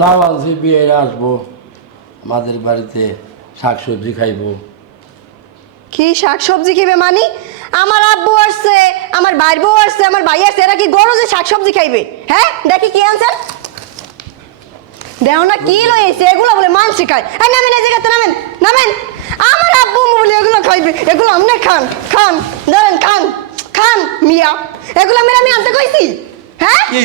লাউ আনছি বিয়ে আসব আমাদের বাড়িতে শাক সবজি খাইবো। কি শাক সবজি খাইবে মানি? আমার আব্বু আসছে আমার ভাইয়ের বউ আসছে আমার ভাই আসছে এরা কি গরু যে শাক সবজি খাইবে? হ্যাঁ? দেখি কি আনসার দেও না কি লইছে এগুলো বলে মানসি খায় এই নামেন এই জায়গাতে নামেন নামেন। আমার আব্বু বলে এগুলো খাইবে। এগুলো আমনে খান খান ধরেন খান খান মিয়া। এগুলো মেরে আমি আনতে কইছি। হ্যাঁ? কি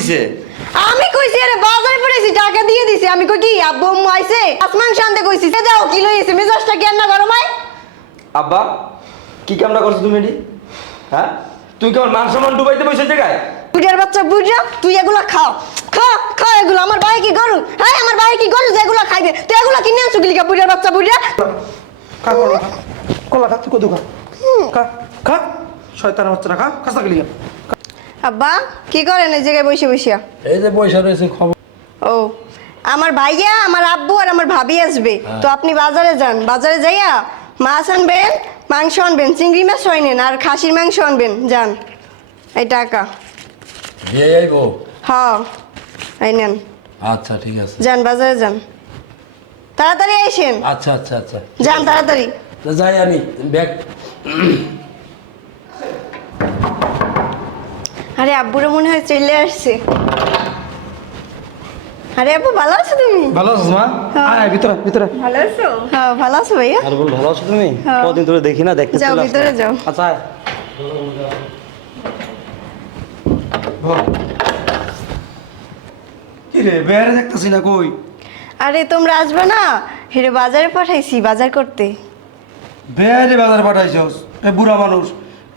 আমি কইছি আরে বাজারে পড়েছি টাকা দিয়ে দিছি। আমি কই কি আব্বু আম্মু আইছে? আসমান শান্তে কইছি সে দাও কি লইছে মেজাজটা কেন না গরমায় আব্বা কি কামটা করছ তুমি এটি? হ্যাঁ? তুই কেমন মান সম্মান ডুবাইতে বসে জায়গায় বুড়িয়ার বাচ্চা বুড়িয়া তুই এগুলা খাও। খা খা এগুলো। আমার ভাই কি গরু? হ্যাঁ আমার ভাই কি গরু? যে এগুলো খাইবে তুই এগুলো কিনে আনছো গিলিকা বুড়িয়ার বাচ্চা বুড়িয়া? খা কলা খা। কলা খা তুই কদু খা। খা খা। শয়তানের বাচ্চারা খা কাঁচা গেলি আব্বা কি করেন এই জায়গায় বসে বসিয়া এই যে পয়সা রয়েছে খবর। ও আমার ভাইয়া আমার আব্বু আর আমার ভাবি আসবে। তো আপনি বাজারে যান। বাজারে যাইয়া মাছ আনবেন মাংস আনবেন চিংড়ি মাছ হয় নেন আর খাসির মাংস আনবেন। যান। এই টাকা। বিয়ে আইবো হ্যাঁ এই নেন। আচ্ছা ঠিক আছে। যান বাজারে যান। তাড়াতাড়ি আইসেন। আচ্ছা আচ্ছা আচ্ছা। যান তাড়াতাড়ি। তো যাই আমি ব্যাগ আরে আব্বুরে মনে হয় চলে আসছে। আরে আব্বু ভালো আছো তুমি? ভালো আছিস মা? আয় ভিতরে ভিতরে। ভালো আছো? হ্যাঁ ভালো আছো ভাইয়া? আর বল ভালো আছো তুমি? হ্যাঁ। কদিন ধরে দেখি না দেখতে যাও ভিতরে যাও। আচ্ছা কি রে বেয়ারে দেখতেছি না কই? আরে তোমরা আসবে না? হেরে বাজারে পাঠাইছি বাজার করতে। বেয়ারে বাজার পাঠাইছস এ বুড়া মানুষ।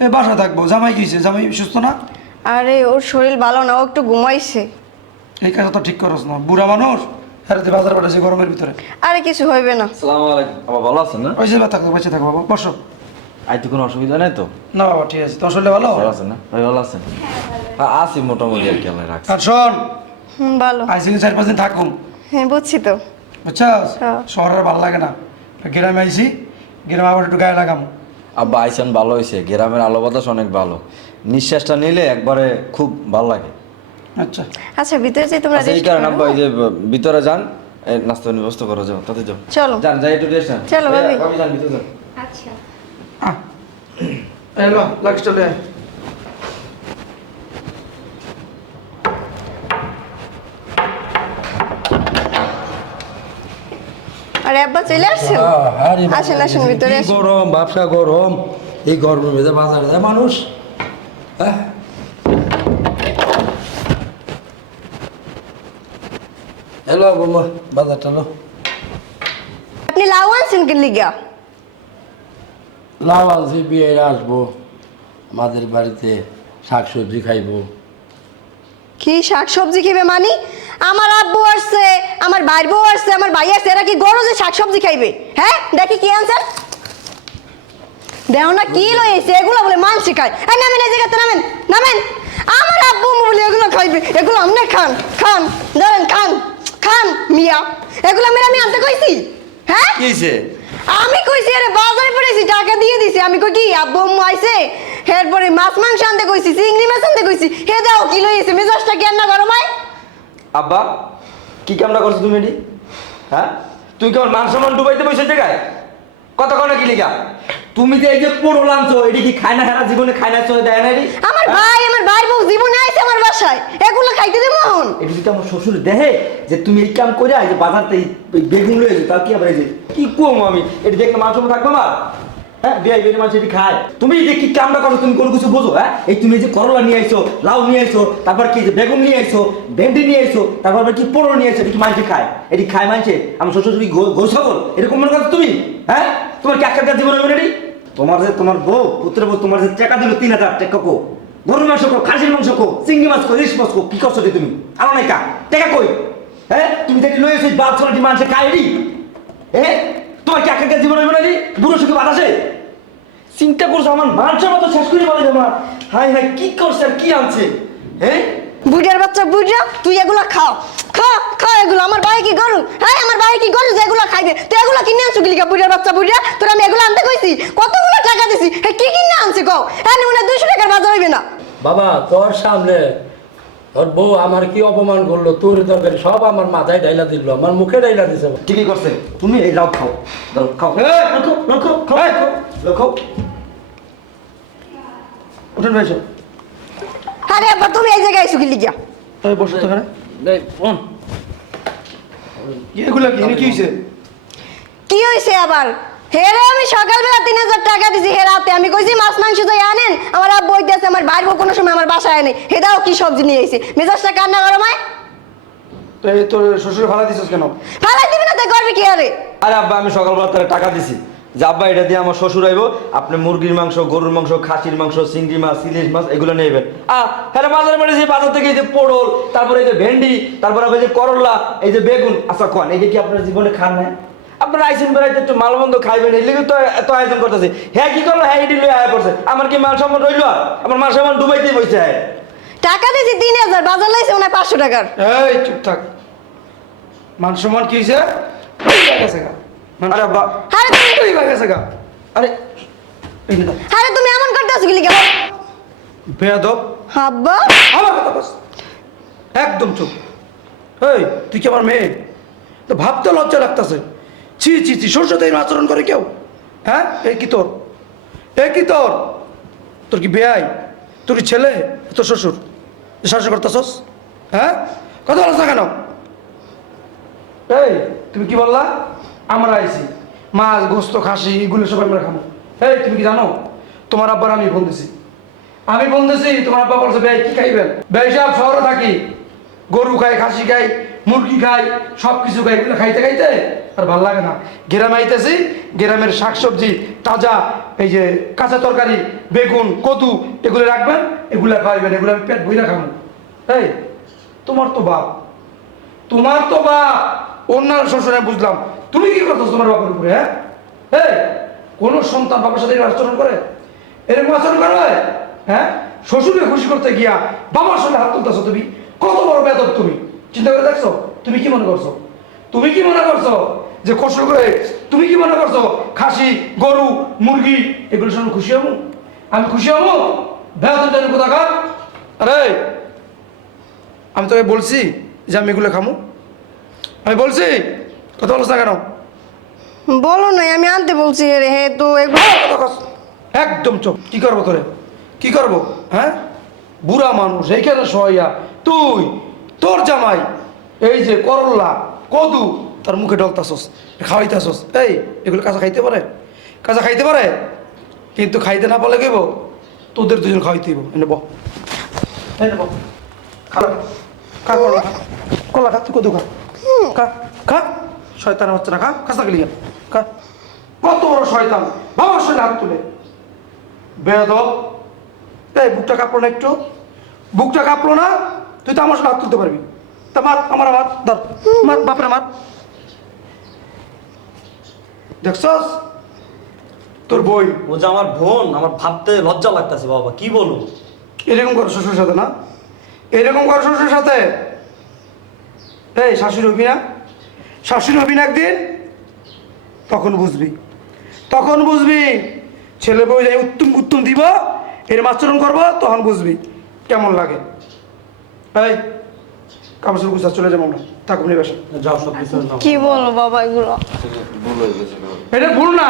এ বাসা থাকব জামাই কিছে জামাই সুস্থ না? আরে ওর শরীর ভালো না ও একটু ঘুমাইছে। এই কাজটা তো ঠিক করস না। বুড়া মানুষ হ্যাঁ তুই বাজার পাঠাইছে গরমের ভিতরে। আরে কিছু হইবে না। আসসালামু আলাইকুম। বাবা ভালো আছেন না? ওই যে থাকতো বেঁচে থাকো বাবা বসো। আইতে কোনো অসুবিধা নেই তো? না বাবা ঠিক আছে। তোর শরীরে ভালো? ভালো আছেন না? ভাই ভালো আছেন? আছি মোটামুটি আর কি আল্লাহ রাখছে। আর শোন। হুম ভালো। আইসিং চার পাঁচ দিন থাকুম হ্যাঁ বুঝছি তো। বুঝছস? হ্যাঁ। শহরের ভালো লাগে না। গ্রামে আইসি গ্রামে আবার একটু গায়ে লাগাম। আব্বা আইসান ভালো হয়েছে গ্রামের আলো বাতাস অনেক ভালো। নিঃশ্বাসটা নিলে একবারে খুব ভালো লাগে। আচ্ছা। আচ্ছা ভিতরে যে তোমরা আচ্ছা এই কারণে আব্বা এই যে ভিতরে যান। এই নাস্তা ব্যবস্থা করো যাও তাতে যাও। চলো। যান যাই একটু রেস্ট চলো, ভাবি। ভাবি যান ভিতরে যান। আচ্ছা। হ্যাঁ লাগছে চলে আরে আব্বা চলে আসছেন আসেন আসেন ভিতরে গরম ব্যবসা গরম। এই গরমের বাজারে যায় মানুষ। হ্যাঁ হ্যালো বৌমা বাজারটা লো আপনি লাউ আনছেন কি লিগা? লাউ আনছি বিয়ে আসব। আমাদের বাড়িতে শাক সবজি খাইবো। কি শাক সবজি খাইবে মানি? আমার আব্বু আসছে আমার ভাইয়ের বউ আসছে আমার ভাই আসছে এরা কি গরু যে শাক সবজি খাইবে? হ্যাঁ? দেখি কি আনসার দেও না কি লইছে এগুলো বলে মানসি খায় এই নামেন এই জায়গাতে নামেন নামেন। আমার আব্বু বলে এগুলো খাইবে। এগুলো আমনে খান খান ধরেন খান খান মিয়া। এগুলো মেরে আমি আনতে কইছি। হ্যাঁ? কি হয়েছে আমি কইছি আরে বাজারে পড়েছি টাকা দিয়ে দিছি। আমি কই কি আব্বু আম্মু আইছে? এরপরে মাছ মাংস আনতে কইছি চিংড়ি মাছ আনতে কইছি। হে দাও কি লইছে মেজাজটা কেন না গরমায় আব্বা কি কামটা করছ তুমি এটি? হ্যাঁ? তুই কেমন মান সম্মান ডুবাইতে বসে জায়গায়? কত কনে কি লিখা তুমি যে এই যে পোড়ো লাঞ্চ এটি কি খায় না হেরা জীবনে খায় না চলে দেয় না এটি? আমার ভাই আমার ভাই বউ জীবনে আইছে আমার বাসায়। এগুলো খাইতে দেবো এখন। এটি যদি আমার শ্বশুর দেহে যে তুমি এই কাম করে এই যে বাজারতে বেগুন লয়েছে তার কি আবার এই যে কি কম আমি? এটি দেখলে মান সম্মান থাকবে আমার? হ্যাঁ বিয়ে বেরি মানুষ এটি খায়। তুমি যে কি কামটা করো তুমি কোনো কিছু বোঝো হ্যাঁ? এই তুমি যে করলা নিয়ে আইছো, লাউ নিয়ে আইছো, তারপর কি বেগুন নিয়ে আইছো, ভেন্ডি নিয়ে আইছো, তারপর কি পোড়ো নিয়ে আইছো, এটি মানুষে খায়? এটি খায় মানুষে আমার শ্বশুর কি গোসাগর এরকম মনে করছ তুমি? হ্যাঁ? তোমার কি একটা জীবন তোমার যে তোমার বউ পুত্র বউ, তোমার যে টাকা দিল তিন হাজার টাকা কো। গরুর মাংস কো, খাসির মাংস কো, চিংড়ি মাছ কো, ইলিশ মাছ কো, কি করছ তুমি? আনো নাই কা? টাকা কই? হ্যাঁ? তুমি দেখি লয়ে এসে বাদ ছড়াটি মানুষে খায় এটি? হ্যাঁ? তোমার কি একটা জীবন হবে না এটি বুড়ো সুখে বাতাসে? চিন্তা করছ আমার মানুষের মতো শেষ করে বলে আমার হাই হাই কি করছে আর কি আনছে? হ্যাঁ? বুড়িয়ার বাচ্চা বুড়িয়া তুই এগুলো খাও। খা খা এগুলো। আমার ভাই কি গরু? হ্যাঁ আমার ভাই কি গরু? যে এগুলো খাইবে তুই এগুলো কিনে আনছো গিলিকা বুড়িয়ার বাচ্চা বুড়িয়া? তোর আমি এগুলো আনতে কইছি? কতগুলো টাকা দিছি? হ্যাঁ কি কিনে আনছি কও? হ্যাঁ মনে দুইশো টাকার বাজার হইবে না। বাবা তোর সামনে তোর বউ আমার কি অপমান করল? তোর তরকারি সব আমার মাথায় ডাইলা দিল আমার মুখে ডাইলা দিছে। ঠিকই করছে। তুমি এই লাউ খাও। দাও খাও। রাখো রাখো খাও রাখো উঠেন ভাই আরে আব্বা তুমি এই জায়গায় এসে গেলি গিয়া এই বসো তো এখানে। এগুলা কি? কি হয়েছে কি হয়েছে আবার? হেরে আমি সকালবেলা তিন হাজার টাকা দিছি হে রাতে। আমি কইছি মাছ মাংস যাই আনেন আমার আব্বু আমার বাইর কোনো সময় আমার বাসায় আনে হেদাও কি সবজি নিয়ে এসে মেজাজটা কান্না তো এই তোর শ্বশুর ভাড়া দিছিস কেন? ফালাই দিবি না তাই করবি কি আরে? আরে আব্বা আমি সকালবেলা টাকা দিছি। যে আব্বা এটা দিয়ে আমার শ্বশুর আইব আপনি মুরগির মাংস গরুর মাংস খাসির মাংস চিংড়ি মাছ ইলিশ মাছ এগুলো নেবেন আহ হ্যাঁ বাজারে বেড়েছি বাজার থেকে এই যে পটল তারপরে এই যে ভেন্ডি তারপরে এই যে করলা এই যে বেগুন। আচ্ছা কোন এই যে কি আপনার জীবনে খান না আপনারা আইসেন বেড়াইতে একটু মাল মন্দ খাইবেন এই লিগে তো এত আয়োজন করতেছে। হ্যাঁ কি করল? হ্যাঁ এটি লয়ে আয়া পড়ছে। আমার কি মাল সামান রইল? আমার মাল সামান ডুবাইতে বসে হ্যাঁ টাকা দিছি তিন হাজার বাজার লাইছে ওনার পাঁচশো টাকার। এই চুপ থাক। মান সম্মান কি হয়েছে আরে আব্বা আরে আরে তুমি এমন করতে আসো গেলি কেন বেয়াদব। আব্বা আমার কথা বস একদম চুপ। এই তুই কি আমার মেয়ে? তো ভাবতে লজ্জা লাগতেছে। ছি ছি ছি এরম আচরণ করে কেউ? হ্যাঁ? এই কি তোর? এ কি তোর? তোর কি বেয়াই তোর ছেলে? তোর শ্বশুর? শাসন করতেছস? হ্যাঁ? কথা বলছ না কেন? এই, তুমি কি বললা? আমরা আইছি। মাছ, গোস্ত, খাসি, এগুলো সব আমরা খাব। এই, তুমি কি জানো? তোমার আব্বার আমি ফোন দিছি। আমি ফোন দিছি, তোমার আব্বা বলছে, ভাই, কি খাইবেন? ভাই সাহেব শহরে থাকি। গরু খাই, খাসি খাই, মুরগি খাই সব কিছু খাই। এগুলো খাইতে খাইতে আর ভালো লাগে না। গ্রামে আইতেছি, গ্রামের শাকসবজি, তাজা, এই যে কাঁচা তরকারি, বেগুন, কদু, এগুলো রাখবেন, এগুলো খাওয়াইবেন, এগুলো আমি পেট বইরা খাব এই, তোমার তো বাপ। তোমার তো বাপ। অন্যান্য শ্বশুরে বুঝলাম। তুমি কি করছ তোমার বাপের উপরে হ্যাঁ? এই, কোন সন্তান বাবার সাথে আচরণ করে? এরকম আচরণ করে হ্যাঁ? শ্বশুরে খুশি করতে গিয়া বাবার সাথে হাত তুলতেছো তুমি? কত বড় বেদব তুমি। চিন্তা করে দেখছ? তুমি কি মনে করছ? তুমি কি মনে করছ যে কষ্ট করে তুমি কি মনে করছ খাসি গরু মুরগি এগুলো সব খুশি হব? আমি খুশি হব? বেদব কোথাকার? আরে আমি তোকে বলছি যে আমি এগুলো খামু। আমি বলছি কথা বলছ না কেন? বলো নাই আমি আনতে বলছি রে হে তো একদম চোখ কি করব তোরে? কি করব? হ্যাঁ? বুড়া মানুষ এইখানে সহাইয়া তুই তোর জামাই এই যে করল্লা কদু, তার মুখে ডলতাছস খাওয়াইতাছস এই, এগুলো কাঁচা খাইতে পারে? কাঁচা খাইতে পারে? কিন্তু খাইতে না পারলে কেব তোদের দুজন খাওয়াইতে হইব। এনে বহ। এনে বহ। খা। খা করলা খা। কলা খা, তুই কদু খা। খা খা। শয়তান হচ্ছে না খা। কাঁচা গেলি খা। কত বড় শয়তান। বাবার সঙ্গে হাত তুলে। বেয়াদব। এই, বুকটা কাঁপলো না একটু? বুকটা কাঁপলো না? তুই তো আমার সঙ্গে হাত তুলতে পারবি। তা মার আমার আমার ধর মার বাপরে মার দেখছস? তোর বই। ও যে আমার বোন আমার ভাবতে লজ্জা লাগতেছে বাবা কি বলব এরকম করো শ্বশুরের সাথে না? এরকম করো শ্বশুরের সাথে। এই শাশুড়ি হবি না? শাশুড়ি হবি না একদিন? তখন বুঝবি। তখন বুঝবি। ছেলে বউ যাই উত্তম উত্তম দিব এর আচরণ করব তখন বুঝবি। কেমন লাগে? এই কাপড় গুছা চলে যাব আমরা। থাকুন এই বাসা। যাও সব কিছু কি বলো বাবা এগুলো? এটা ভুল না।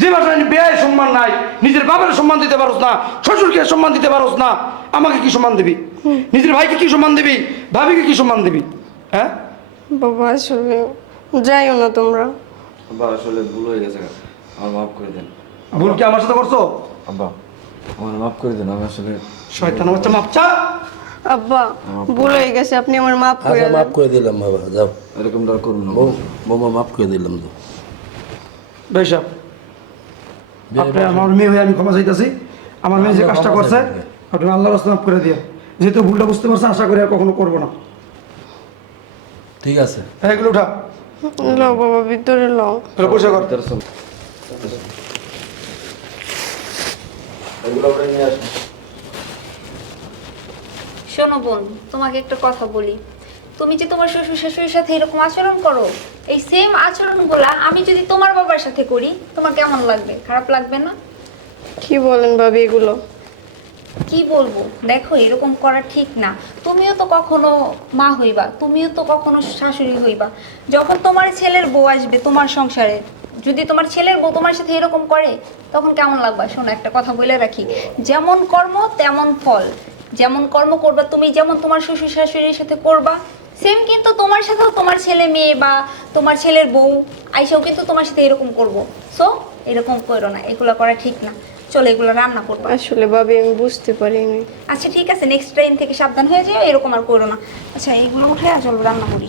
যে বাসায় বেয়ায় সম্মান নাই নিজের বাবার সম্মান দিতে পারোস না শ্বশুরকে সম্মান দিতে পারোস না আমাকে কি সম্মান দিবি? নিজের ভাইকে কি সম্মান দিবি? ভাবিকে কি সম্মান দিবি? হ্যাঁ? বাবা আসলে যাইও না তোমরা। আব্বা আসলে ভুল হয়ে গেছে। আমার মাফ করে দেন। ভুল কি আমার সাথে করছ? আব্বা আমার মাফ করে দেন। আমি আসলে শয়তান হচ্ছে মাপচা আব্বা ভুল হয়ে গেছে আপনি আমার মাফ করে আচ্ছা মাফ করে দিলাম বাবা যাও। এরকমটা আর করুন না। বউ বৌমা মাফ করে দিলাম তো। বেশাব আপনি আমার মেয়ে হয়ে আমি ক্ষমা চাইতেছি। আমার মেয়ে যে কাজটা করছে। আপনি আল্লাহ রাস্তা মাফ করে দিয়ে যেহেতু ভুলটা বুঝতে পারছে আশা করি আর কখনো করব না। ঠিক আছে। এগুলো উঠা। লও বাবা ভিতরে লও এগুলো পয়সা কর। এগুলো নিয়ে আসুন শোনো বোন তোমাকে একটা কথা বলি। তুমি যে তোমার শ্বশুর শাশুড়ির সাথে এরকম আচরণ করো এই সেম আচরণগুলা আমি যদি তোমার বাবার সাথে করি তোমার কেমন লাগবে? খারাপ লাগবে না? কি বলেন ভাবি এগুলো? কি বলব? দেখো এরকম করা ঠিক না। তুমিও তো কখনো মা হইবা তুমিও তো কখনো শাশুড়ি হইবা। যখন তোমার ছেলের বউ আসবে তোমার সংসারে যদি তোমার ছেলের বউ তোমার সাথে এরকম করে তখন কেমন লাগবে? শোনো একটা কথা বলে রাখি। যেমন কর্ম তেমন ফল। যেমন কর্ম করবা তুমি যেমন তোমার শ্বশুর শাশুড়ির সাথে করবা সেম কিন্তু তোমার সাথেও তোমার ছেলে মেয়ে বা তোমার ছেলের বউ আইসাও কিন্তু তোমার সাথে এরকম করব। সো এরকম করো না এগুলো করা ঠিক না। চলো এগুলো রান্না করব। আসলে ভাবি আমি বুঝতে পারিনি। আচ্ছা ঠিক আছে নেক্সট টাইম থেকে সাবধান হয়ে যেও এরকম আর করো না। আচ্ছা এগুলো উঠে চলো রান্না করি।